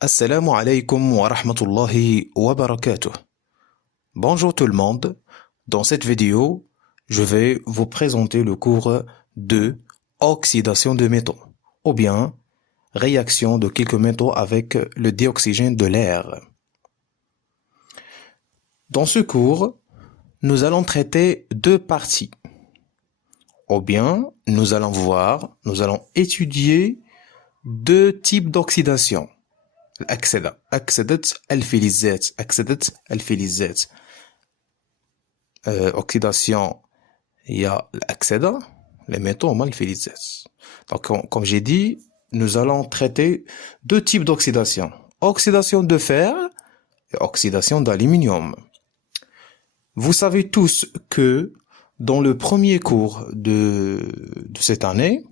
Assalamu alaikum wa rahmatullahi wa barakatuh. Bonjour tout le monde. Dans cette vidéo, je vais vous présenter le cours de oxydation de métaux, ou bien réaction de quelques métaux avec le dioxygène de l'air. Dans ce cours, nous allons traiter deux parties. Ou bien, nous allons étudier deux types d'oxydation. الأكسدة أكسدة الفلزات oxydation il y a l'أكسدة les métaux هما الفلزات. Donc comme j'ai dit, nous allons traiter deux types d'oxydation, oxydation de fer et oxydation d'aluminium. Vous savez tous que dans le premier cours de cette année,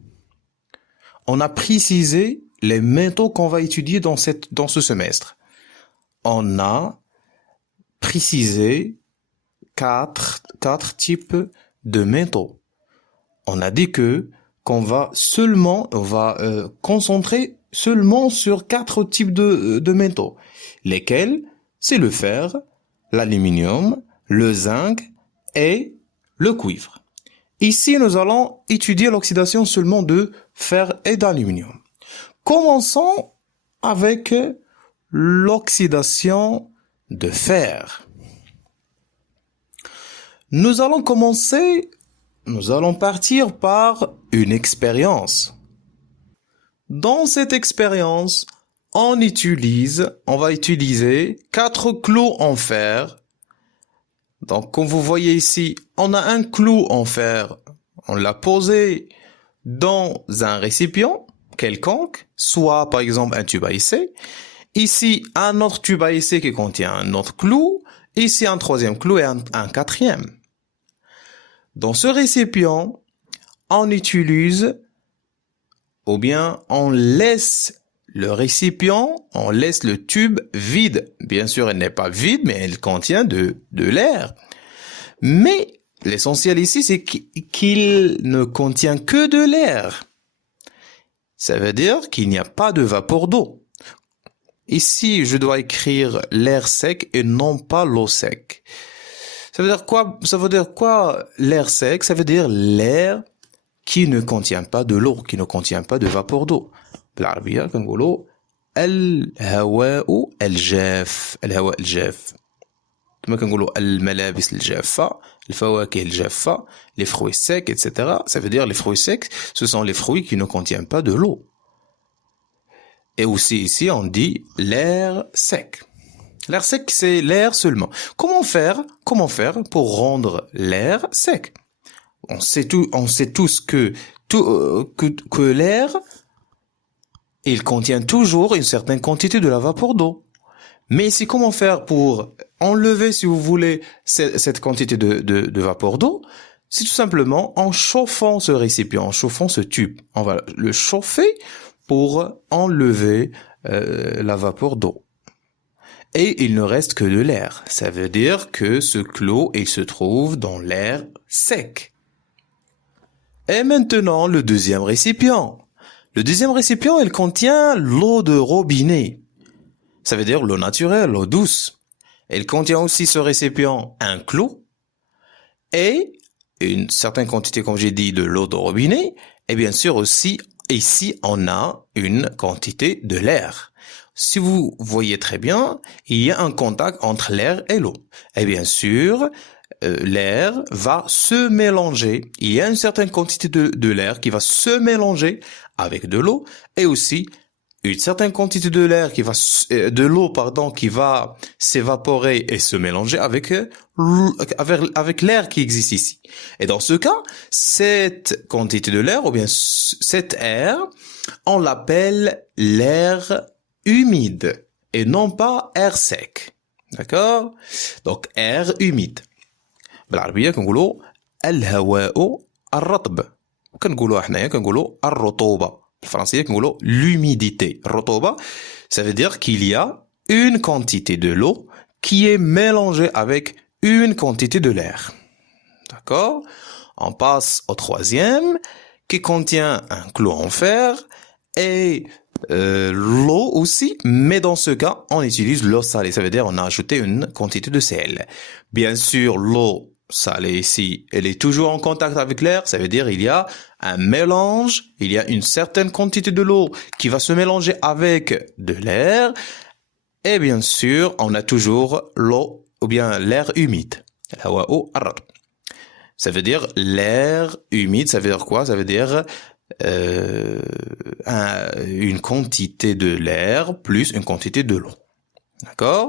on a précisé les métaux qu'on va étudier dans ce semestre. On a précisé quatre types de métaux. On a dit qu'on va concentrer seulement sur quatre types de métaux, lesquels c'est le fer, l'aluminium, le zinc et le cuivre. Ici, nous allons étudier l'oxydation seulement de fer et d'aluminium. Commençons avec l'oxydation de fer. Nous allons partir par une expérience. Dans cette expérience, on va utiliser 4 clous en fer. Donc, comme vous voyez ici, on a un clou en fer. On l'a posé dans un récipient quelconque, soit par exemple un tube à essai. Ici, un autre tube à essai qui contient un autre clou. Ici, un troisième clou et un quatrième. Dans ce récipient, on utilise, ou bien on laisse le tube vide. Bien sûr, il n'est pas vide, mais il contient de l'air. Mais l'essentiel ici, c'est qu'il ne contient que de l'air. Ça veut dire qu'il n'y a pas de vapeur d'eau. Ici, je dois écrire l'air sec et non pas l'eau sec. Ça veut dire quoi l'air sec? Ça veut dire l'air qui ne contient pas de l'eau, qui ne contient pas de vapeur d'eau. بالعربية كنقولوا الهواء الجاف. كما كنقولوا الملابس الجافة، الفواكه الجافة، les fruits secs, etc. Ça veut dire les fruits secs, ce sont les fruits qui ne contiennent pas de l'eau. Et aussi ici, on dit l'air sec. L'air sec, c'est l'air seulement. Comment faire pour rendre l'air sec? On sait tous que l'air, il contient toujours une certaine quantité de la vapeur d'eau. Mais ici, comment faire pour enlever, si vous voulez, cette quantité de vapeur d'eau? C'est tout simplement en chauffant ce récipient, en chauffant ce tube. On va le chauffer pour enlever la vapeur d'eau. Et il ne reste que de l'air. Ça veut dire que ce clos, il se trouve dans l'air sec. Et maintenant, le deuxième récipient. Le deuxième récipient, il contient l'eau de robinet. Ça veut dire l'eau naturelle, l'eau douce. Il contient aussi ce récipient un clou et une certaine quantité, comme j'ai dit, de l'eau de robinet. Et bien sûr aussi, ici, on a une quantité de l'air. Si vous voyez très bien, il y a un contact entre l'air et l'eau. Et bien sûr, l'air va se mélanger. Il y a une certaine quantité de l'air qui va se mélanger avec de l'eau et aussi une certaine quantité de l'eau qui va s'évaporer et se mélanger avec l'air qui existe ici. Et dans ce cas, cette quantité de l'air, ou bien cet air, on l'appelle l'air humide et non pas air sec. D'accord? Donc, air humide. بالعربية كنقولوا الهواء الرطب. كنقولوا حنايا الرطوبة. بالفرنسية كنقولوا l'humidité. الرطوبة, ça veut dire qu'il y a une quantité de l'eau qui est mélangée avec une quantité de l'air. D'accord? On passe au troisième qui contient un clou en fer et l'eau aussi, mais dans ce cas, on utilise l'eau salée. Ça veut dire on a ajouté une quantité de sel. Bien sûr, l'eau salée ici, elle est toujours en contact avec l'air. Ça veut dire il y a un mélange, il y a une certaine quantité de l'eau qui va se mélanger avec de l'air. Et bien sûr, on a toujours l'eau ou bien l'air humide. Ça veut dire l'air humide, ça veut dire quoi? Ça veut dire une quantité de l'air plus une quantité de l'eau. D'accord?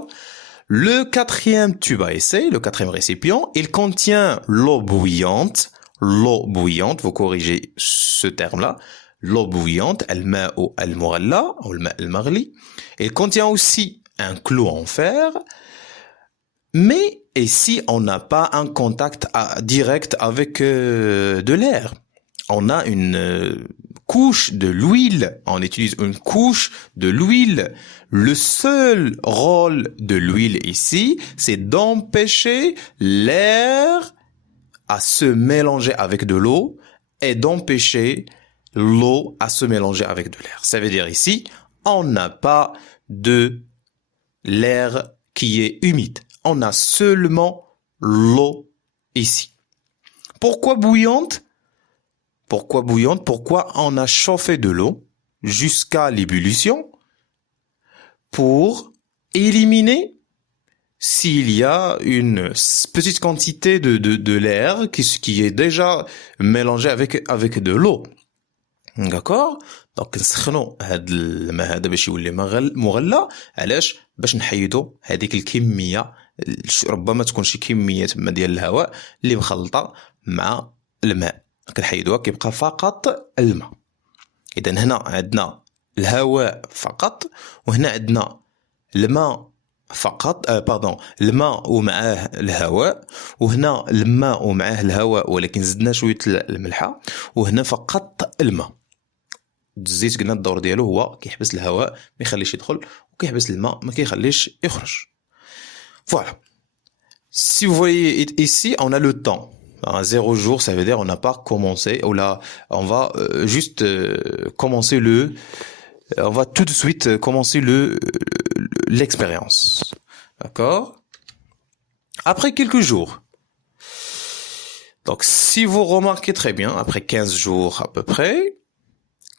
Le quatrième tube à essai, le quatrième récipient, il contient l'eau bouillante. L'eau bouillante, vous corrigez ce terme-là. L'eau bouillante, al-ma'u al-mughalla, ou al-ma' al-maghli. Il contient aussi un clou en fer. Mais ici, on n'a pas un contact direct avec de l'air. On a une couche de l'huile. On utilise une couche de l'huile. Le seul rôle de l'huile ici, c'est d'empêcher l'air à se mélanger avec de l'eau et d'empêcher l'eau à se mélanger avec de l'air. Ça veut dire ici, on n'a pas de l'air qui est humide. On a seulement l'eau ici. Pourquoi bouillante? Pourquoi bouillante? Pourquoi on a chauffé de l'eau jusqu'à l'ébullition pour éliminer s'il y a une petite quantité de l'air qui est déjà mélangé avec de l'eau. D'accord? دونك نسخنوا هاد الماء هذا باش يولي مغلى علاش باش نحيدوا هذيك الكميه ربما تكون شي كميه تما ديال الهواء اللي مخلطه مع الماء كنحيدوها كيبقى فقط الماء. اذا هنا عندنا الهواء فقط وهنا عندنا الماء فقط الماء ومعاه الهواء وهنا الماء ومعاه الهواء ولكن زدنا شويه الملحه وهنا فقط الماء. الزيت قلنا الدور ديالو هو كيحبس الهواء ما يخليش يدخل وكيحبس الماء ما كيخليش يخرج. Voilà. Si vous voyez ici, on a le temps. À 0 jour, ça veut dire on n'a pas commencé. Ou là, on va juste commencer on va tout de suite commencer l'expérience. D'accord? Après quelques jours. Donc, si vous remarquez très bien, après 15 jours à peu près,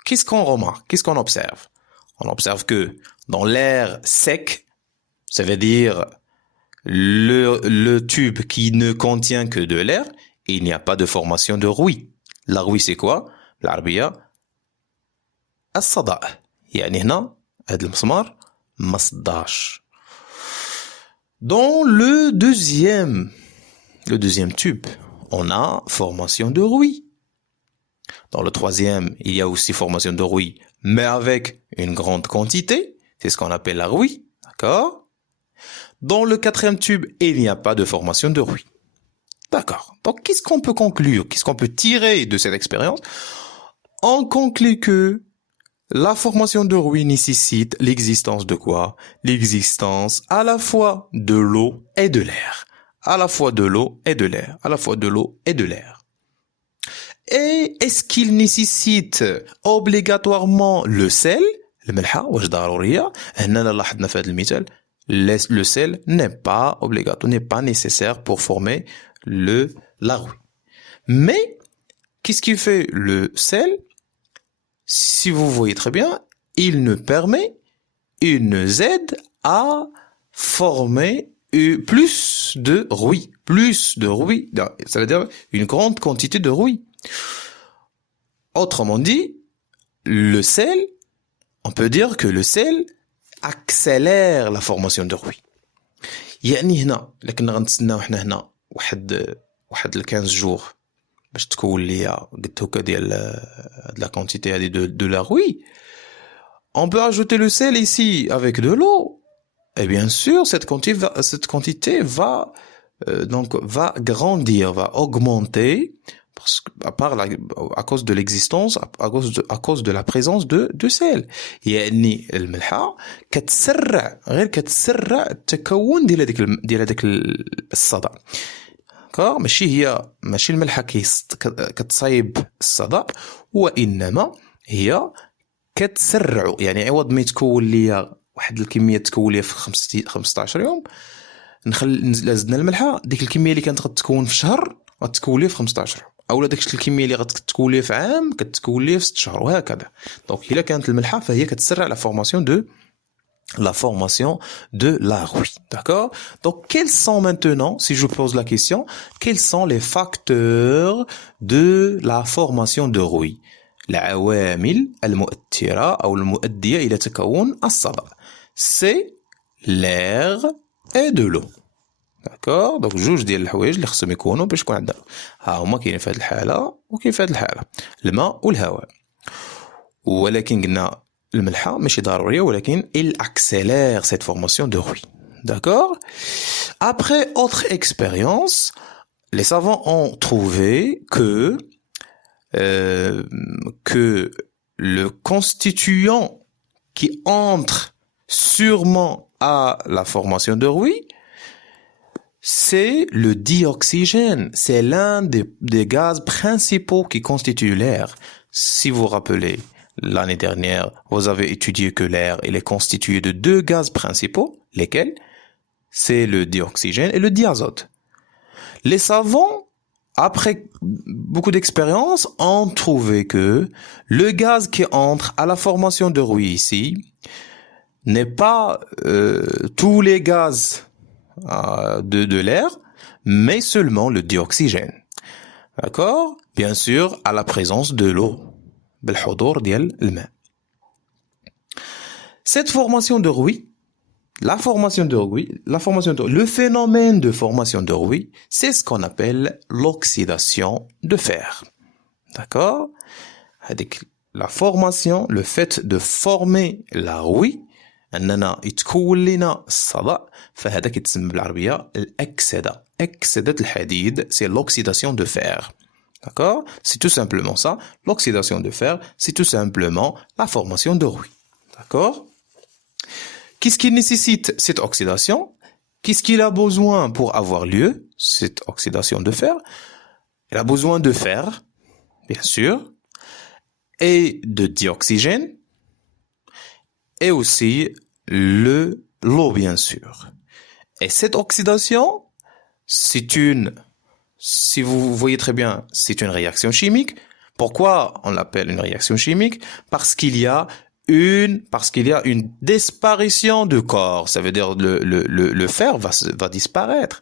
qu'est-ce qu'on remarque? Qu'est-ce qu'on observe? On observe que dans l'air sec, ça veut dire le tube qui ne contient que de l'air, il n'y a pas de formation de rouille. La rouille, c'est quoi? بالعربية الصدأ. يعني هنا هاد المسمار ما صداش. Dans le deuxième tube, on a formation de rouille. Dans le troisième, il y a aussi formation de rouille, mais avec une grande quantité. C'est ce qu'on appelle la rouille. D'accord? Dans le quatrième tube, il n'y a pas de formation de rouille. D'accord. Donc, qu'est-ce qu'on peut conclure? Qu'est-ce qu'on peut tirer de cette expérience? On conclut que la formation de rouille nécessite l'existence de quoi? L'existence à la fois de l'eau et de l'air. À la fois de l'eau et de l'air. À la fois de l'eau et de l'air. Et est-ce qu'il nécessite obligatoirement le sel? الملحة واش ضرورية؟ هنا لاحظنا في هذا المثال le sel n'est pas obligatoire, n'est pas nécessaire pour former la rouille. Mais qu'est-ce qui fait le sel? Si vous voyez très bien, il nous aide à former plus de rouille. Ça veut dire une grande quantité de rouille. Autrement dit, le sel, on peut dire que le sel accélère la formation de rouille. يعني هنا لكن غنتسناو حنا هنا واحد 15 جور باش تكون ليا قلت هكا ديال la quantité هذه de la rouille. On peut ajouter le sel ici avec de l'eau. Et bien sûr, cette quantité va grandir, va augmenter parce que à cause de l'existence, à cause de la présence de sel. يعني الملحة كتسرع التكون ديال هذاك الصدى. داكوغ ماشي الملحة كتصايب الصدى وإنما هي كتسرعوا، يعني عوض ما تكون ليا واحد الكميه تكون ليا في 15 يوم، زدنا الملحه، ديك الكميه اللي كانت غتكون في شهر غتكون ليا في 15 يوم، اولا داك الكميه اللي غتكون ليا في عام كتكون ليا في 6 شهور، وهكذا. دونك الا كانت الملحه فهي كتسرع لا فورماسيون de la rouille. D'accord? Donc, quels sont maintenant, si je pose la question, quels sont les facteurs de la formation de rouille? العوامل المؤثرة أو المؤدية إلى تكون الصدأ. C'est l'air et de l'eau. D'accord? Donc, جوج ديال الحوايج اللي خصهم يكونوا باش يكون عندنا. ها هما كاينين في هذه الحالة وكاين في هذه الحالة. الماء والهواء. ولكن قلنا الملحة ماشي ضرورية، ولكن il accélère cette formation de rouille. D'accord? Après autre expérience, les savants ont trouvé que le constituant qui entre sûrement à la formation de rouille, c'est le dioxygène. C'est l'un des gaz principaux qui constituent l'air. Si vous vous rappelez, l'année dernière, vous avez étudié que l'air il est constitué de deux gaz principaux, lesquels? C'est le dioxygène et le diazote. Les savants, après beaucoup d'expériences, ont trouvé que le gaz qui entre à la formation de rouille ici n'est pas tous les gaz de l'air, mais seulement le dioxygène. D'accord? Bien sûr, à la présence de l'eau. بالحضور ديال الماء. Cette formation de rouille, le phénomène de formation de rouille, c'est ce qu'on appelle l'oxydation de fer. D'accord? La formation, le fait de former la rouille, أننا يتكون لنا الصدأ، فهذا كيتسمى بالعربية الأكسدة. أكسدة الحديد، c'est l'oxydation de fer. D'accord? C'est tout simplement ça. L'oxydation de fer, c'est tout simplement la formation de rouille. D'accord? Qu'est-ce qui nécessite cette oxydation? Qu'est-ce qu'il a besoin pour avoir lieu, cette oxydation de fer? Il a besoin de fer, bien sûr, et de dioxygène, et aussi l'eau, bien sûr. Et cette oxydation, si vous voyez très bien, c'est une réaction chimique. Pourquoi on l'appelle une réaction chimique? Parce qu'il y a une disparition de corps. Ça veut dire le fer va disparaître.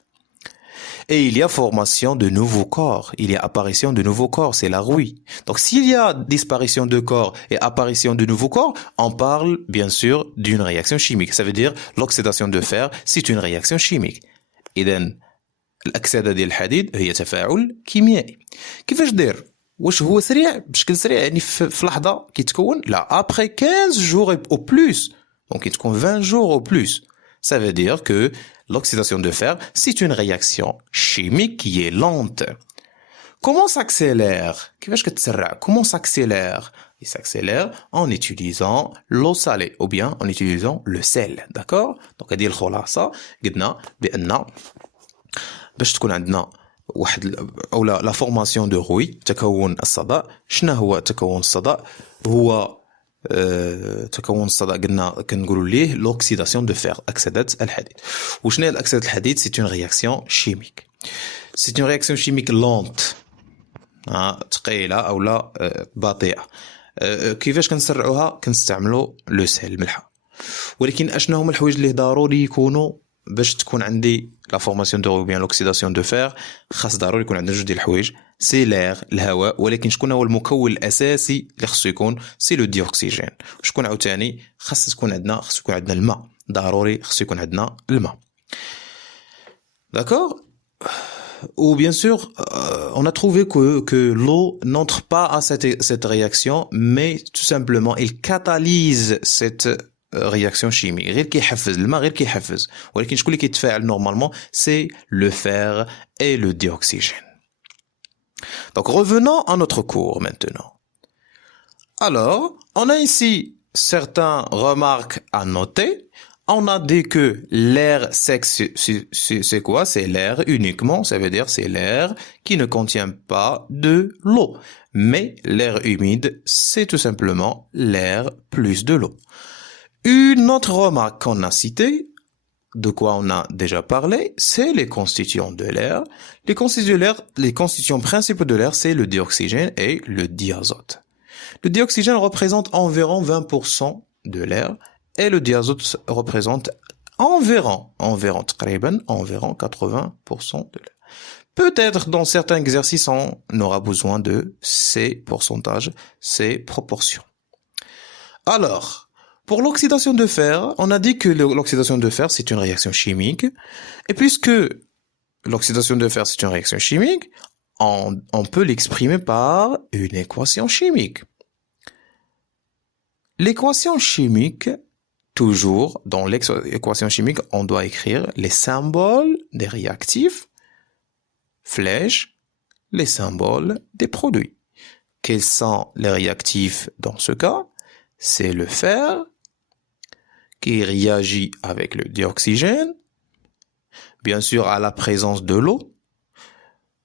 Et il y a formation de nouveaux corps. Il y a apparition de nouveaux corps. C'est la rouille. Donc, s'il y a disparition de corps et apparition de nouveaux corps, on parle, bien sûr, d'une réaction chimique. Ça veut dire, l'oxydation de fer, c'est une réaction chimique. إذن الأكسدة ديال الحديد هي تفاعل كيميائي. كيفاش داير؟ واش هو سريع بشكل سريع يعني في لحظة كيتكون؟ لا، après 15 jours au plus. Donc كيتكون 20 jours au plus. Ça veut dire que l'oxydation de fer, c'est une réaction chimique qui est lente. Comment s'accélère? كيفاش كتسرع؟ Comment s'accélère? Il s'accélère en utilisant l'eau salée ou bien en utilisant le sel. D'accord? Donc هذه الخلاصة قلنا بأن باش تكون عندنا واحد او لا فورماسيون دو روي، تكون الصدأ. شنو هو تكون الصدأ؟ هو تكون الصدأ قلنا كنقولوا ليه لوكسيداسيون دو فير، اكسده الحديد. وشنو هي الاكسده الحديد؟ سي اون رياكسيون شيميك، سي اون رياكسيون شيميك لونت، ثقيله او لا بطيئه. كيفاش كنسرعوها؟ كنستعملوا لو سيل، الملحه. ولكن اشنو هما الحوايج اللي ضروري يكونوا باش تكون عندي لا فورماسيون دو بيان لوكسيداسيون دو فير؟ خاص ضروري يكون عندنا جوج ديال الحوايج، سي لير الهواء، ولكن شكون هو المكون الاساسي اللي خصو يكون؟ سي لو ديوكسيجين. وشكون عاوتاني خاص يكون عندنا الماء، ضروري خصو يكون عندنا الماء. D'accord? Ou bien sûr, on a trouvé que l'eau n'entre pas à cette réaction, mais tout simplement, il catalyse cette réaction chimique. غير كيحفز الماء، غير كيحفز. ولكن شكون اللي كيتفاعل normalement? C'est le fer et le dioxygène. Donc revenons à notre cours maintenant. Alors, on a ici certaines remarques à noter. On a dit que l'air sec, c'est quoi? C'est l'air uniquement, ça veut dire c'est l'air qui ne contient pas de l'eau. Mais l'air humide, c'est tout simplement l'air plus de l'eau. Une autre remarque qu'on a citée, de quoi on a déjà parlé, c'est les constituants de l'air. Les constituants principaux de l'air, c'est le dioxygène et le diazote. Le dioxygène représente environ 20% de l'air et le diazote représente environ 80% de l'air. Peut-être dans certains exercices, on aura besoin de ces pourcentages, ces proportions. Alors, pour l'oxydation de fer, on a dit que l'oxydation de fer, c'est une réaction chimique. Et puisque l'oxydation de fer, c'est une réaction chimique, on peut l'exprimer par une équation chimique. L'équation chimique, toujours dans l'équation chimique, on doit écrire les symboles des réactifs, flèche, les symboles des produits. Quels sont les réactifs dans ce cas? C'est le fer qui réagit avec le dioxygène, bien sûr à la présence de l'eau.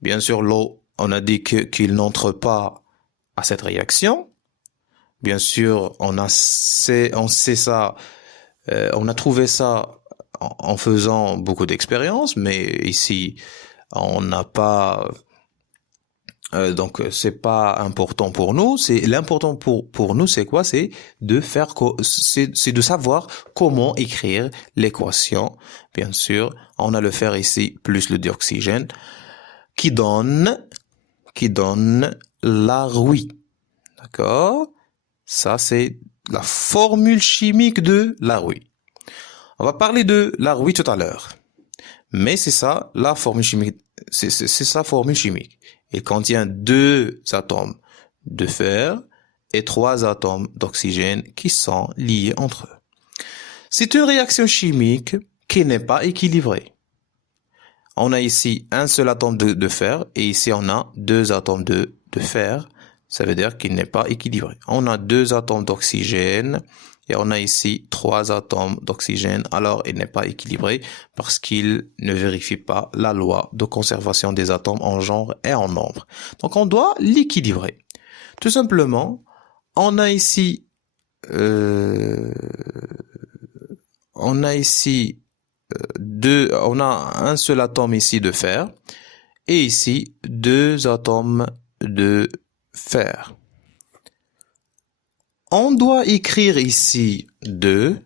Bien sûr, l'eau, on a dit qu'il n'entre pas à cette réaction. Bien sûr, on sait ça, on a trouvé ça en faisant beaucoup d'expériences, mais ici, on n'a pas... donc c'est pas important pour nous. C'est l'important pour nous, c'est quoi? C'est de faire c'est de savoir comment écrire l'équation. Bien sûr, on a le fer ici plus le dioxygène qui donne la rouille. D'accord? Ça c'est la formule chimique de la rouille. On va parler de la rouille tout à l'heure. Mais c'est ça la formule chimique, c'est sa formule chimique. Il contient 2 atomes de fer et 3 atomes d'oxygène qui sont liés entre eux. C'est une réaction chimique qui n'est pas équilibrée. On a ici un seul atome de fer et ici on a 2 atomes de fer. Ça veut dire qu'il n'est pas équilibré. On a 2 atomes d'oxygène et on a ici 3 atomes d'oxygène. Alors, il n'est pas équilibré parce qu'il ne vérifie pas la loi de conservation des atomes en genre et en nombre. Donc, on doit l'équilibrer. Tout simplement, on a ici on a un seul atome ici de fer et ici 2 atomes de fer. On doit écrire ici 2.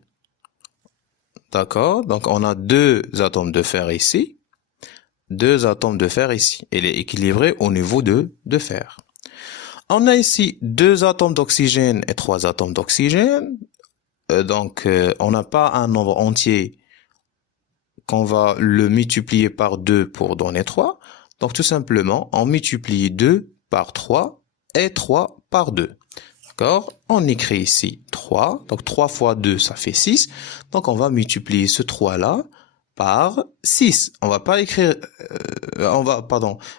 D'accord? Donc, on a 2 atomes de fer ici. 2 atomes de fer ici. Il est équilibré au niveau de fer. On a ici 2 atomes d'oxygène et 3 atomes d'oxygène. Donc, on n'a pas un nombre entier qu'on va le multiplier par 2 pour donner 3. Donc, tout simplement, on multiplie 2 par 3 et 3 par 2. D'accord? On écrit ici 3. Donc, 3 fois 2, ça fait 6. Donc, on va multiplier ce 3-là par 6. On va pas écrire...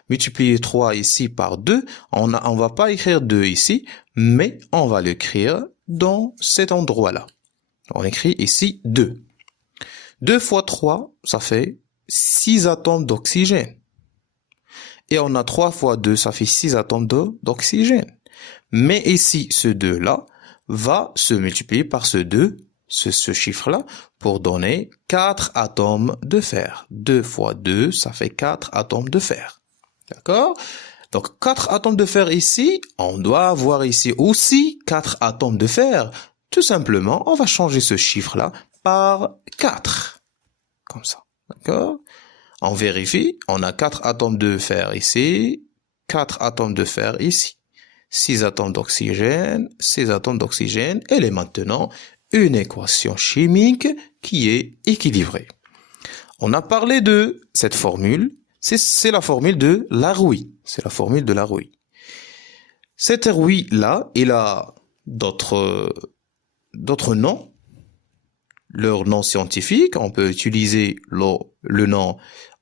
multiplier 3 ici par 2. On va pas écrire 2 ici, mais on va l'écrire dans cet endroit-là. On écrit ici 2. 2 fois 3, ça fait 6 atomes d'oxygène. Et on a 3 fois 2, ça fait 6 atomes d'oxygène. Mais ici, ce 2-là va se multiplier par ce 2, ce chiffre-là, pour donner 4 atomes de fer. 2 fois 2, ça fait 4 atomes de fer. D'accord? Donc, 4 atomes de fer ici, on doit avoir ici aussi 4 atomes de fer. Tout simplement, on va changer ce chiffre-là par 4. Comme ça. D'accord? On vérifie, on a 4 atomes de fer ici, 4 atomes de fer ici. 6 atomes d'oxygène, 6 atomes d'oxygène, elle est maintenant une équation chimique qui est équilibrée. On a parlé de cette formule, c'est la formule de la rouille. C'est la formule de la rouille. Cette rouille-là, il a d'autres noms. Leur nom scientifique, on peut utiliser le nom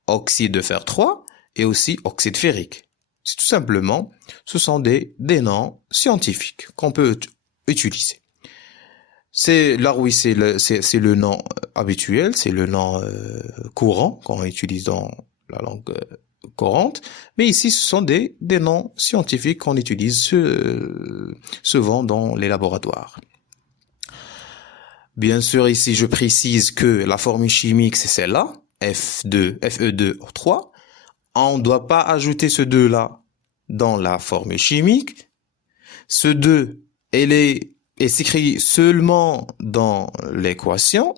oxyde de fer 3 et aussi oxyde ferrique. C'est tout simplement, ce sont des noms scientifiques qu'on peut utiliser. C'est la rouille, c'est le nom habituel, c'est le nom courant qu'on utilise dans la langue courante. Mais ici, ce sont des noms scientifiques qu'on utilise souvent dans les laboratoires. Bien sûr, ici, je précise que la formule chimique, c'est celle-là, Fe2O3. On ne doit pas ajouter ce 2-là dans la formule chimique. Ce 2, et s'écrit seulement dans l'équation.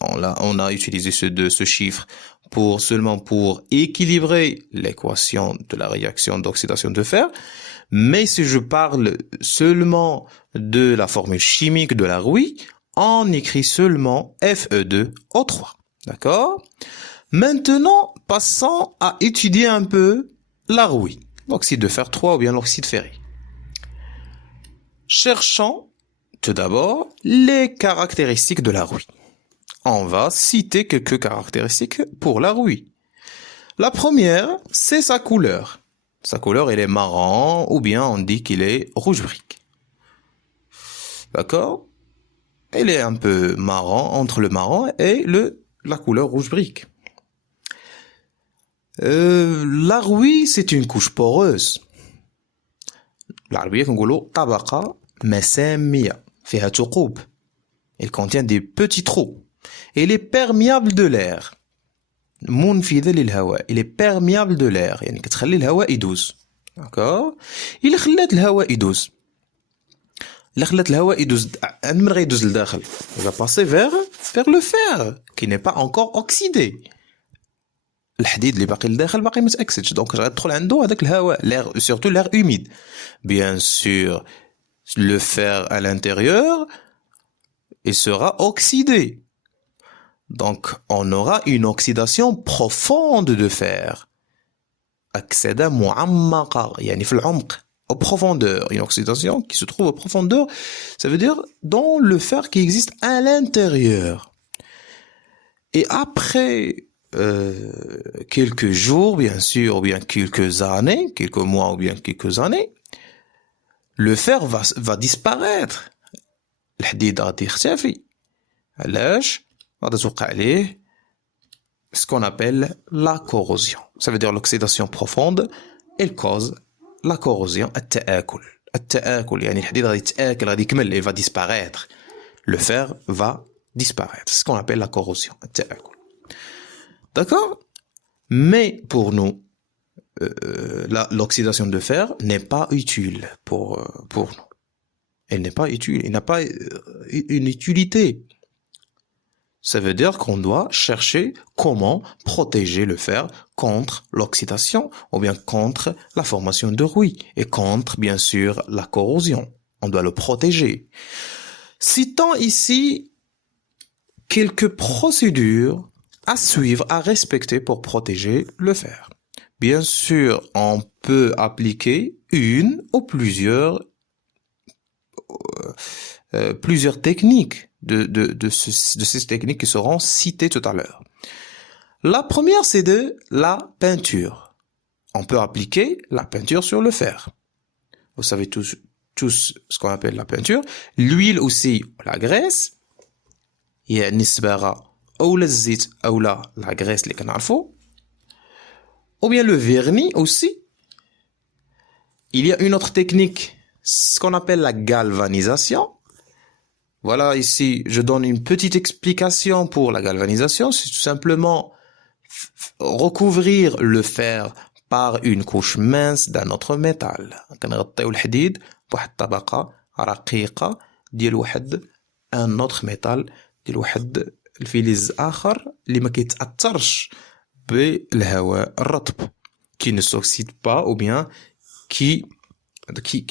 On a utilisé ce chiffre seulement pour équilibrer l'équation de la réaction d'oxydation de fer. Mais si je parle seulement de la formule chimique de la rouille, on écrit seulement Fe2O3. D'accord? Maintenant, passons à étudier un peu la rouille, l'oxyde de fer 3 ou bien l'oxyde ferrique. Cherchons tout d'abord les caractéristiques de la rouille. On va citer quelques caractéristiques pour la rouille. La première, c'est sa couleur. Sa couleur, elle est marron ou bien on dit qu'il est rouge brique. D'accord? Elle est un peu marron, entre le marron et la couleur rouge brique. La rouille, c'est une couche poreuse. العربية كنقولوا طبقة مسامية فيها ثقوب. Elle contient des petits trous. Elle est perméable de l'air. منفذة للهواء. Elle est perméable de l'air. يعني كتخلي الهواء يدوز. D'accord? إلا خلات الهواء يدوز. إلا خلات الهواء يدوز من غير يدوز لداخل. Il va passer vers le fer qui n'est pas encore oxydé. الحديد اللي باقي لداخل باقي ما تاكسدش دونك غتدخل عنده هذاك الهواء l'air surtout l'air humide. Bien sûr, le fer à l'intérieur il sera oxydé. Donc on aura une oxydation profonde de fer. أكسدة معمقة يعني في العمق au profondeur, une oxydation qui se trouve au profondeur, ça veut dire dans le fer qui existe à l'intérieur. Et après quelques jours, bien sûr, ou bien quelques années, quelques mois ou bien quelques années, le fer va disparaître. الحديد غادي يختفي. علاش؟ غادي توقع عليه ce qu'on appelle la corrosion. Ça veut dire l'oxydation profonde, elle cause la corrosion, التآكل. التآكل يعني الحديد غادي يتآكل غادي يكمل, il va disparaître. Le fer va disparaître. C'est ce qu'on appelle la corrosion, التآكل. D'accord? Mais pour nous, l'oxydation de fer n'est pas utile pour nous. Elle n'est pas utile. Elle n'a pas une utilité. Ça veut dire qu'on doit chercher comment protéger le fer contre l'oxydation ou bien contre la formation de rouille et contre, bien sûr, la corrosion. On doit le protéger. Citons ici quelques procédures à suivre, à respecter pour protéger le fer. Bien sûr, on peut appliquer une ou plusieurs techniques de ces techniques qui seront citées tout à l'heure. La première, c'est de la peinture. On peut appliquer la peinture sur le fer. Vous savez tous ce qu'on appelle la peinture. L'huile aussi, la graisse. Il y a nisbara ou le zit ou la graisse les canarfo. Ou bien le vernis aussi. Il y a une autre technique, ce qu'on appelle la galvanisation. Voilà, ici, je donne une petite explication pour la galvanisation. C'est tout simplement recouvrir le fer par une couche mince d'un autre métal. كنغطيو الحديد بواحد الطبقة رقيقة ديال واحد un autre métal ديال واحد الفلز آخر اللي ما كيتأثرش بالهواء الرطب qui ne s'oxyde pas ou bien qui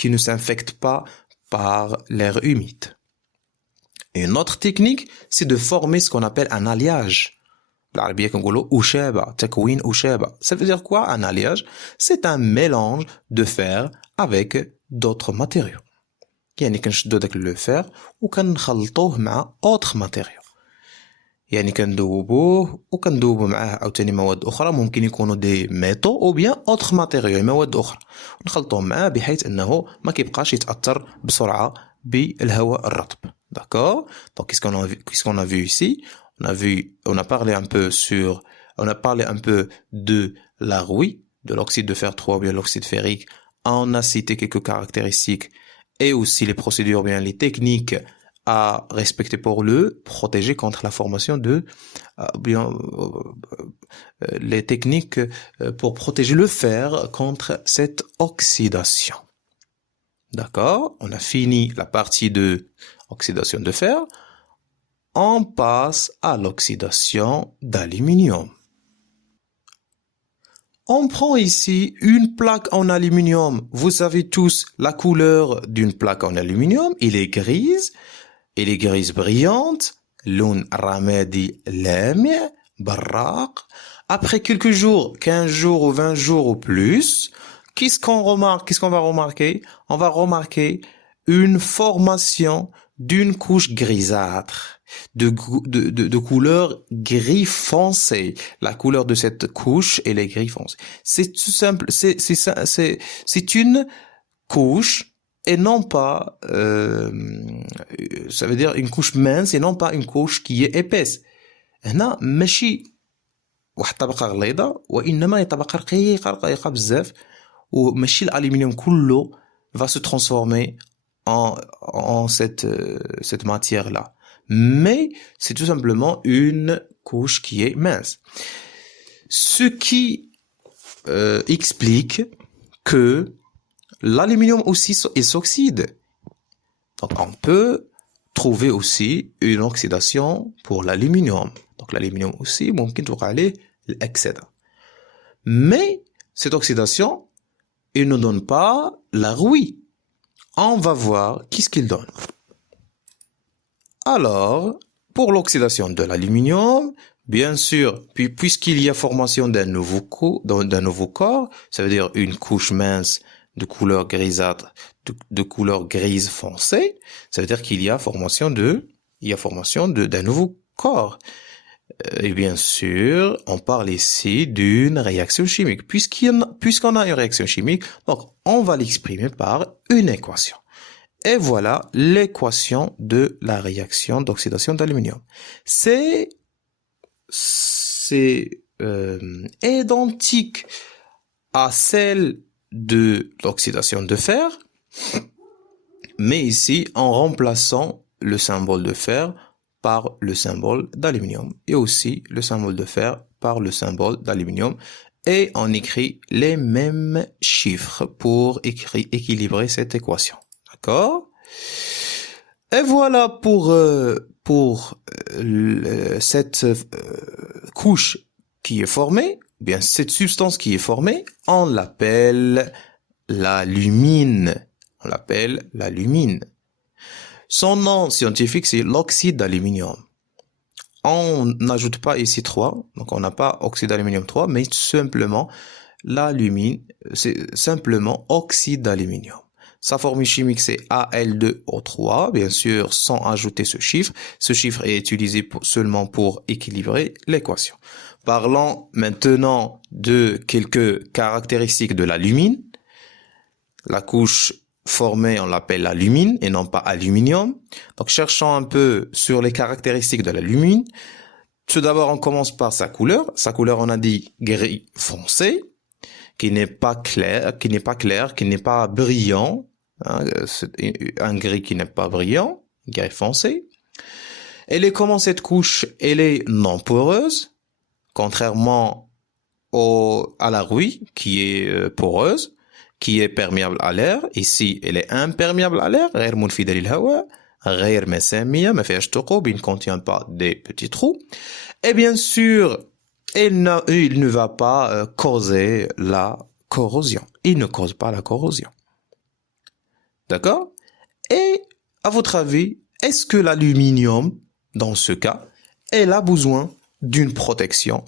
ne s'infecte pas par l'air humide. Une autre technique, c'est de former ce qu'on appelle un alliage. بالعربية كنقولوا أشابة, تكوين أشابة. Ça veut dire quoi un alliage? C'est un mélange de fer avec d'autres matériaux. يعني كنشدو داك le fer وكنخلطوه مع autres matériaux. يعني كندوبوه وكندوبو معاه عاوتاني مواد أخرى ممكن يكونوا دي ميتو أو بيان autres matériaux مواد أخرى ونخلطوهم معاه بحيث أنه ما كيبقاش يتأثر بسرعة بالهواء الرطب. D'accord? Donc, qu'est-ce qu'on a vu ici? On a parlé un peu de la rouille, de l'oxyde de fer 3 ou bien l'oxyde ferrique. On a cité quelques caractéristiques et aussi les procédures, bien les techniques à respecter pour le protéger contre la formation les techniques pour protéger le fer contre cette oxydation. D'accord? On a fini la partie de oxydation de fer. On passe à l'oxydation d'aluminium. On prend ici une plaque en aluminium. Vous savez tous la couleur d'une plaque en aluminium. Elle est grise brillante. Lun ramadi lamia barraq. Après quelques jours, 15 jours ou 20 jours ou plus, qu'est-ce qu'on va remarquer? On va remarquer une formation d'une couche grisâtre, de couleur gris foncé. La couleur de cette couche, elle est gris foncé. C'est tout simple, c'est une couche et non pas, ça veut dire une couche mince et non pas une couche qui est épaisse. هنا ماشي واحد طبقة غليظة وإنما هي طبقة رقيقة بزاف وماشي الألومنيوم كله va se transformer en cette matière-là. Mais c'est tout simplement une couche qui est mince. Ce qui explique que l'aluminium aussi il s'oxyde. Donc on peut trouver aussi une oxydation pour l'aluminium. Donc l'aluminium aussi ممكن توقع عليه الأكسدة. Mais cette oxydation, il ne donne pas la rouille. On va voir qu'est-ce qu'il donne. Alors, pour l'oxydation de l'aluminium, bien sûr, puisqu'il y a formation d'un nouveau corps, ça veut dire une couche mince de couleur grisâtre, de couleur grise foncée, ça veut dire qu'il y a formation d'un nouveau corps. Et bien sûr, on parle ici d'une réaction chimique. Puisqu'on a une réaction chimique, donc on va l'exprimer par une équation. Et voilà l'équation de la réaction d'oxydation d'aluminium. C'est identique à celle de l'oxydation de fer, mais ici en remplaçant le symbole de fer par le symbole d'aluminium et aussi le symbole de fer par le symbole d'aluminium et on écrit les mêmes chiffres pour équilibrer cette équation. D'accord? Et voilà pour cette couche qui est formée, bien cette substance qui est formée, on l'appelle l'alumine. On l'appelle l'alumine. Son nom scientifique, c'est l'oxyde d'aluminium. On n'ajoute pas ici 3, donc on n'a pas oxyde d'aluminium 3, mais simplement l'alumine, c'est simplement oxyde d'aluminium. Sa formule chimique, c'est Al2O3, bien sûr, sans ajouter ce chiffre. Ce chiffre est utilisé seulement pour équilibrer l'équation. Parlons maintenant de quelques caractéristiques de l'alumine. La couche formée, on l'appelle l'alumine et non pas aluminium. Donc, cherchons un peu sur les caractéristiques de l'alumine. Tout d'abord, on commence par sa couleur. Sa couleur, on a dit gris foncé, qui n'est pas clair, qui n'est pas brillant. Hein, un gris qui n'est pas brillant, gris foncé. Elle est comment cette couche? Elle est non poreuse, contrairement à la rouille qui est poreuse, qui est perméable à l'air. Ici, elle est imperméable à l'air, غير منفذة للهواء, غير مسامية, ما فيهاش ثقوب, il ne contient pas des petits trous. Et bien sûr, il ne va pas causer la corrosion. Il ne cause pas la corrosion. D'accord? Et à votre avis, est-ce que l'aluminium, dans ce cas, elle a besoin d'une protection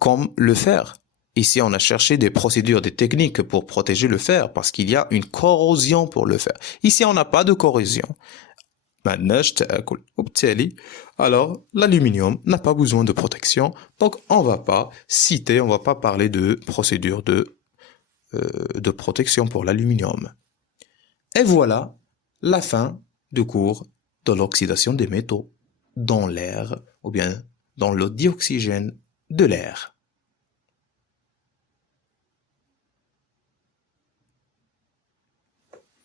comme le fer? Ici, on a cherché des procédures, des techniques pour protéger le fer parce qu'il y a une corrosion pour le fer. Ici, on n'a pas de corrosion. Alors, l'aluminium n'a pas besoin de protection. Donc, on va pas parler de procédure de protection pour l'aluminium. Et voilà la fin de cours de l'oxydation des métaux dans l'air ou bien dans le dioxygène de l'air.